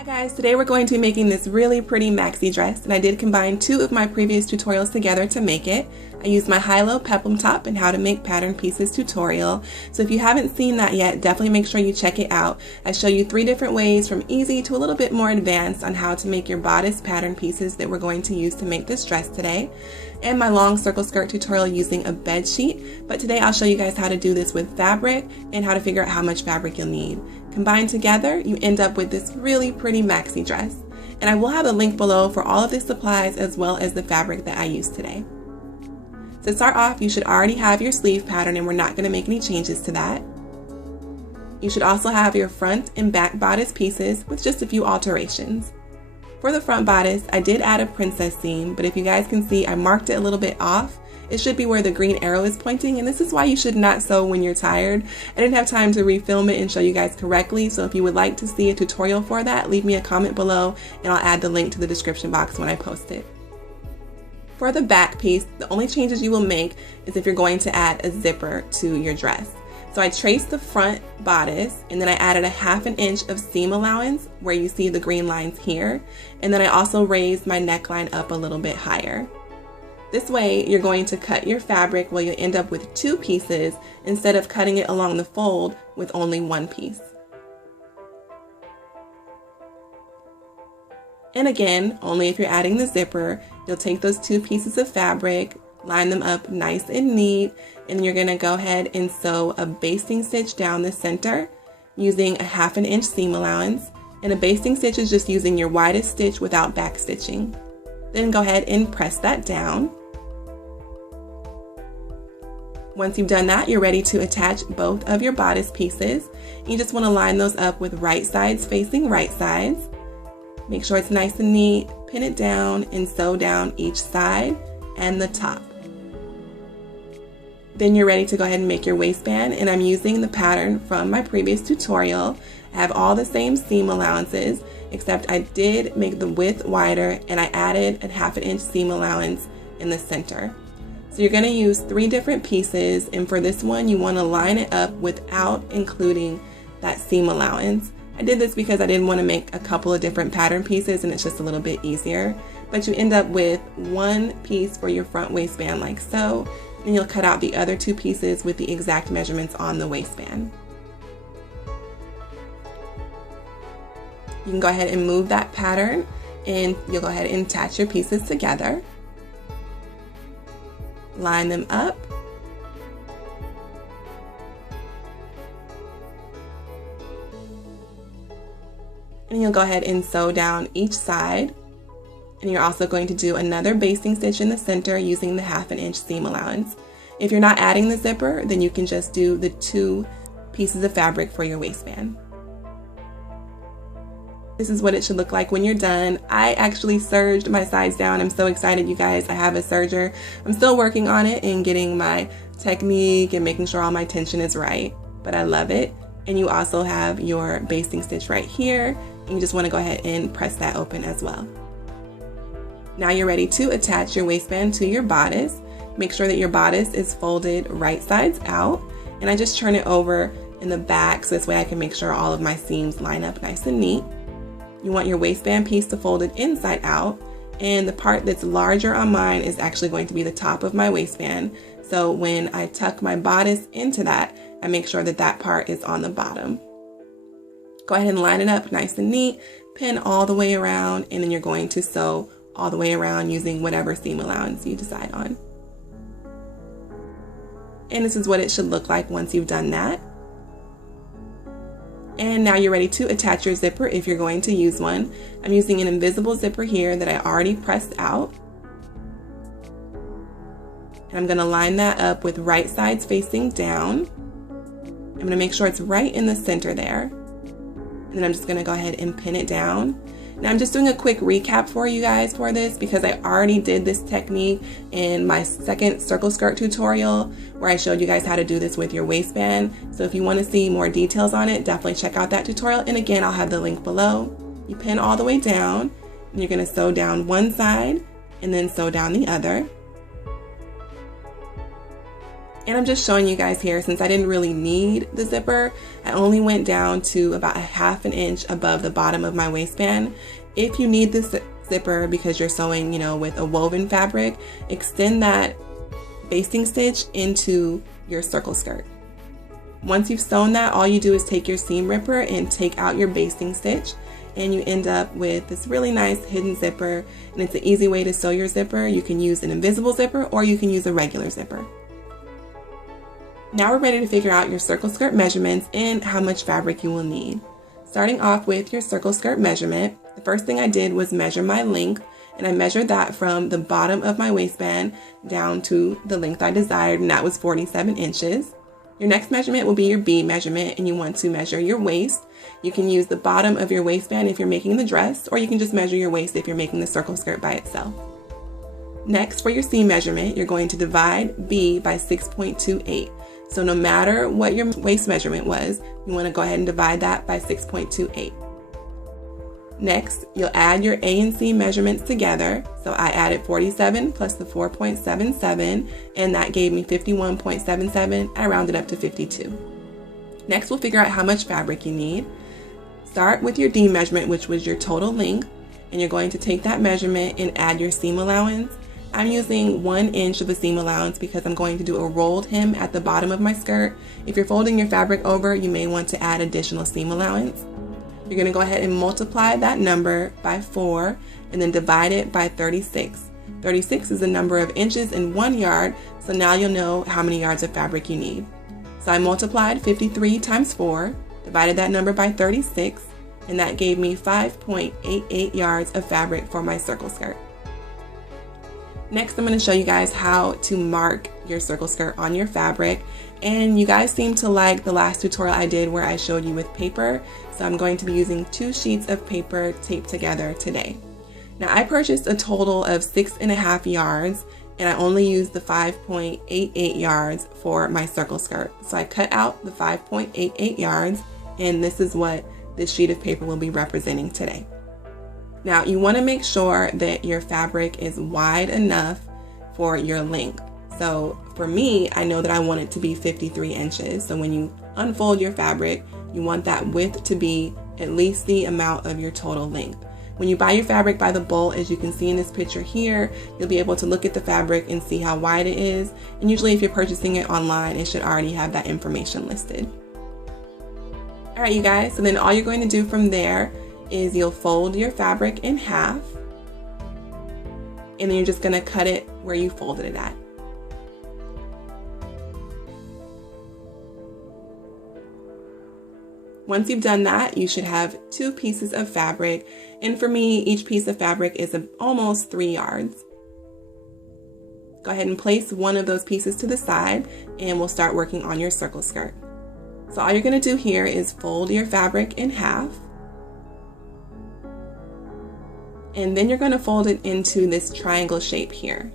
Hi guys, today we're going to be making this really pretty maxi dress, and I did combine two of my previous tutorials together to make it. I used my high-low peplum top and how to make pattern pieces tutorial. So if you haven't seen that yet, definitely make sure you check it out. I show you 3 different ways from easy to a little bit more advanced on how to make your bodice pattern pieces that we're going to use to make this dress today. And my long circle skirt tutorial using a bed sheet. But today I'll show you guys how to do this with fabric and how to figure out how much fabric you'll need. Combined together, you end up with this really pretty maxi dress. And I will have a link below for all of the supplies as well as the fabric that I used today. To start off, you should already have your sleeve pattern, and we're not going to make any changes to that. You should also have your front and back bodice pieces with just a few alterations. For the front bodice, I did add a princess seam, but if you guys can see, I marked it a little bit off. It should be where the green arrow is pointing, and this is why you should not sew when you're tired. I didn't have time to refilm it and show you guys correctly, so if you would like to see a tutorial for that, leave me a comment below and I'll add the link to the description box when I post it. For the back piece, the only changes you will make is if you're going to add a zipper to your dress. So I traced the front bodice, and then I added a 1/2 inch of seam allowance where you see the green lines here, and then I also raised my neckline up a little bit higher. This way, you're going to cut your fabric where you end up with 2 pieces instead of cutting it along the fold with only 1 piece. And again, only if you're adding the zipper, you'll take those 2 pieces of fabric, line them up nice and neat, and you're gonna go ahead and sew a basting stitch down the center using a 1/2 inch seam allowance. And a basting stitch is just using your widest stitch without back stitching. Then go ahead and press that down. Once you've done that, you're ready to attach both of your bodice pieces. You just want to line those up with right sides facing right sides. Make sure it's nice and neat, pin it down, and sew down each side and the top. Then you're ready to go ahead and make your waistband, and I'm using the pattern from my previous tutorial. I have all the same seam allowances, except I did make the width wider and I added a 1/2 inch seam allowance in the center. So you're going to use 3 different pieces, and for this one you want to line it up without including that seam allowance. I did this because I didn't want to make a couple of different pattern pieces and it's just a little bit easier. But you end up with 1 piece for your front waistband like so, and you'll cut out the other 2 pieces with the exact measurements on the waistband. You can go ahead and move that pattern, and you'll go ahead and attach your pieces together. Line them up. And you'll go ahead and sew down each side. And you're also going to do another basting stitch in the center using the 1/2 inch seam allowance. If you're not adding the zipper, then you can just do the 2 pieces of fabric for your waistband. This is what it should look like when you're done. I actually serged my sides down. I'm so excited, you guys. I have a serger. I'm still working on it and getting my technique and making sure all my tension is right, but I love it. And you also have your basting stitch right here, and you just want to go ahead and press that open as well. Now you're ready to attach your waistband to your bodice. Make sure that your bodice is folded right sides out, and I just turn it over in the back so this way I can make sure all of my seams line up nice and neat. You want your waistband piece to fold it inside out, and the part that's larger on mine is actually going to be the top of my waistband. So when I tuck my bodice into that, I make sure that that part is on the bottom. Go ahead and line it up nice and neat, pin all the way around, and then you're going to sew all the way around using whatever seam allowance you decide on. And this is what it should look like once you've done that. And now you're ready to attach your zipper if you're going to use one. I'm using an invisible zipper here that I already pressed out. And I'm going to line that up with right sides facing down. I'm going to make sure it's right in the center there. And then I'm just going to go ahead and pin it down. Now I'm just doing a quick recap for you guys for this because I already did this technique in my second circle skirt tutorial where I showed you guys how to do this with your waistband. So if you want to see more details on it, definitely check out that tutorial. And again, I'll have the link below. You pin all the way down, and you're going to sew down one side and then sew down the other. And I'm just showing you guys here, since I didn't really need the zipper, I only went down to about a ½ inch above the bottom of my waistband. If you need this zipper because you're sewing, with a woven fabric, extend that basting stitch into your circle skirt. Once you've sewn that, all you do is take your seam ripper and take out your basting stitch, and you end up with this really nice hidden zipper. And it's an easy way to sew your zipper. You can use an invisible zipper or you can use a regular zipper. Now we're ready to figure out your circle skirt measurements and how much fabric you will need. Starting off with your circle skirt measurement, the first thing I did was measure my length, and I measured that from the bottom of my waistband down to the length I desired, and that was 47 inches. Your next measurement will be your B measurement, and you want to measure your waist. You can use the bottom of your waistband if you're making the dress, or you can just measure your waist if you're making the circle skirt by itself. Next, for your C measurement, you're going to divide B by 6.28. So no matter what your waist measurement was, you want to go ahead and divide that by 6.28. Next, you'll add your A and C measurements together. So I added 47 plus the 4.77, and that gave me 51.77. I rounded up to 52. Next, we'll figure out how much fabric you need. Start with your D measurement, which was your total length, and you're going to take that measurement and add your seam allowance. I'm using 1 inch of a seam allowance because I'm going to do a rolled hem at the bottom of my skirt. If you're folding your fabric over, you may want to add additional seam allowance. You're going to go ahead and multiply that number by 4 and then divide it by 36. 36 is the number of inches in 1 yard, so now you'll know how many yards of fabric you need. So I multiplied 53 times 4, divided that number by 36, and that gave me 5.88 yards of fabric for my circle skirt. Next, I'm going to show you guys how to mark your circle skirt on your fabric. And you guys seem to like the last tutorial I did where I showed you with paper. So I'm going to be using 2 sheets of paper taped together today. Now I purchased a total of 6.5 yards, and I only used the 5.88 yards for my circle skirt. So I cut out the 5.88 yards, and this is what this sheet of paper will be representing today. Now you want to make sure that your fabric is wide enough for your length. So for me, I know that I want it to be 53 inches. So when you unfold your fabric, you want that width to be at least the amount of your total length. When you buy your fabric by the bolt, as you can see in this picture here, you'll be able to look at the fabric and see how wide it is. And usually if you're purchasing it online, it should already have that information listed. All right, you guys, so then all you're going to do from there is you'll fold your fabric in half, and then you're just going to cut it where you folded it at. Once you've done that, you should have 2 pieces of fabric, and for me, each piece of fabric is almost 3 yards. Go ahead and place one of those pieces to the side, and we'll start working on your circle skirt. So all you're going to do here is fold your fabric in half, and then you're going to fold it into this triangle shape here.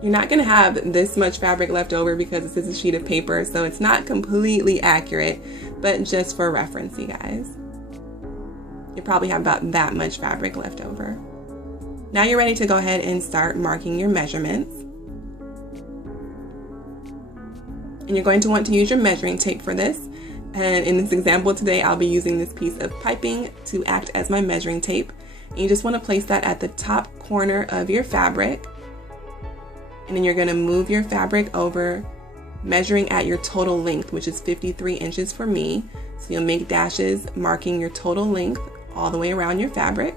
You're not going to have this much fabric left over because this is a sheet of paper, so it's not completely accurate, but just for reference, you guys. You probably have about that much fabric left over. Now you're ready to go ahead and start marking your measurements. And you're going to want to use your measuring tape for this. And in this example today, I'll be using this piece of piping to act as my measuring tape. And you just want to place that at the top corner of your fabric. And then you're going to move your fabric over, measuring at your total length, which is 53 inches for me. So you'll make dashes marking your total length all the way around your fabric.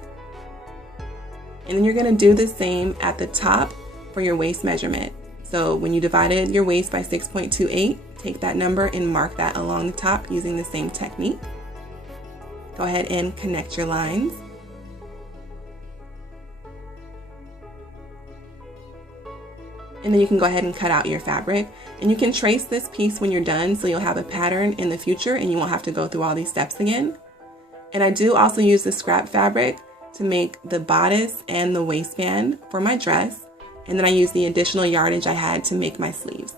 And then you're going to do the same at the top for your waist measurement. So when you divided your waist by 6.28, take that number and mark that along the top using the same technique. Go ahead and connect your lines. And then you can go ahead and cut out your fabric. And you can trace this piece when you're done, so you'll have a pattern in the future and you won't have to go through all these steps again. And I do also use the scrap fabric to make the bodice and the waistband for my dress. And then I use the additional yardage I had to make my sleeves.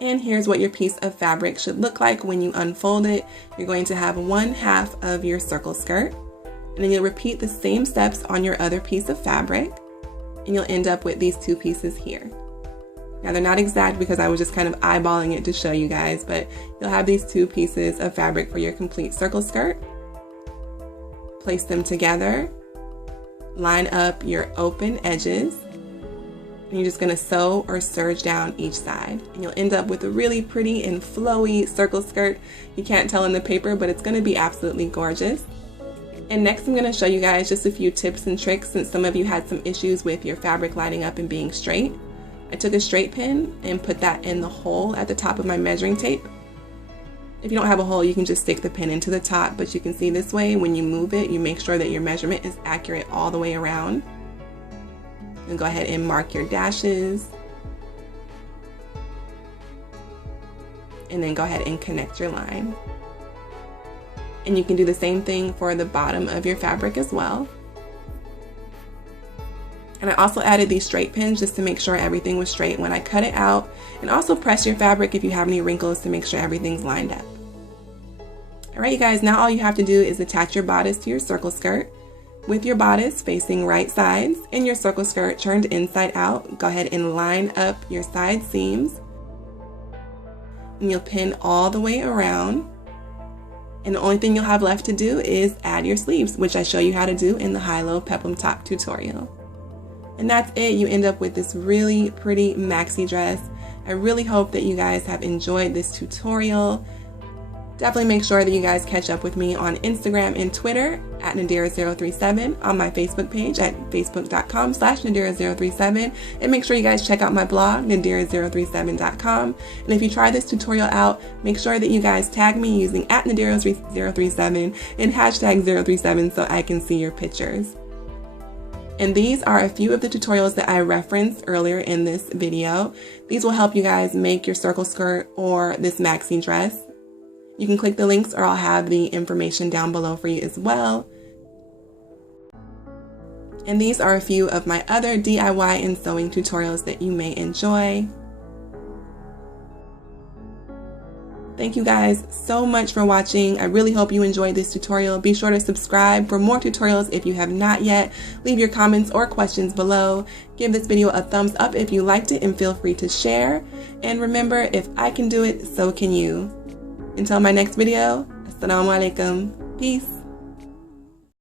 And here's what your piece of fabric should look like when you unfold it. You're going to have 1/2 of your circle skirt, and then you'll repeat the same steps on your other piece of fabric, and you'll end up with these 2 pieces here. Now they're not exact because I was just kind of eyeballing it to show you guys, but you'll have these 2 pieces of fabric for your complete circle skirt. Place them together, line up your open edges, and you're just going to sew or serge down each side, and you'll end up with a really pretty and flowy circle skirt. You can't tell in the paper, but it's going to be absolutely gorgeous. And next I'm going to show you guys just a few tips and tricks since some of you had some issues with your fabric lining up and being straight. I took a straight pin and put that in the hole at the top of my measuring tape. If you don't have a hole, you can just stick the pin into the top, but you can see this way when you move it, you make sure that your measurement is accurate all the way around. And go ahead and mark your dashes. And then go ahead and connect your line. And you can do the same thing for the bottom of your fabric as well. And I also added these straight pins just to make sure everything was straight when I cut it out. And also press your fabric if you have any wrinkles to make sure everything's lined up. Alright you guys, now all you have to do is attach your bodice to your circle skirt. With your bodice facing right sides and your circle skirt turned inside out, go ahead and line up your side seams. And you'll pin all the way around. And the only thing you'll have left to do is add your sleeves, which I show you how to do in the high-low peplum top tutorial. And that's it. You end up with this really pretty maxi dress. I really hope that you guys have enjoyed this tutorial. Definitely make sure that you guys catch up with me on Instagram and Twitter at Nadira037, on my Facebook page at facebook.com/Nadira037, and make sure you guys check out my blog, Nadira037.com. And if you try this tutorial out, make sure that you guys tag me using at Nadira037 and hashtag 037 so I can see your pictures. And these are a few of the tutorials that I referenced earlier in this video. These will help you guys make your circle skirt or this maxi dress. You can click the links or I'll have the information down below for you as well. And these are a few of my other DIY and sewing tutorials that you may enjoy. Thank you guys so much for watching. I really hope you enjoyed this tutorial. Be sure to subscribe for more tutorials if you have not yet. Leave your comments or questions below. Give this video a thumbs up if you liked it and feel free to share. And remember, if I can do it, so can you. Until my next video, Assalamu alaikum. Peace.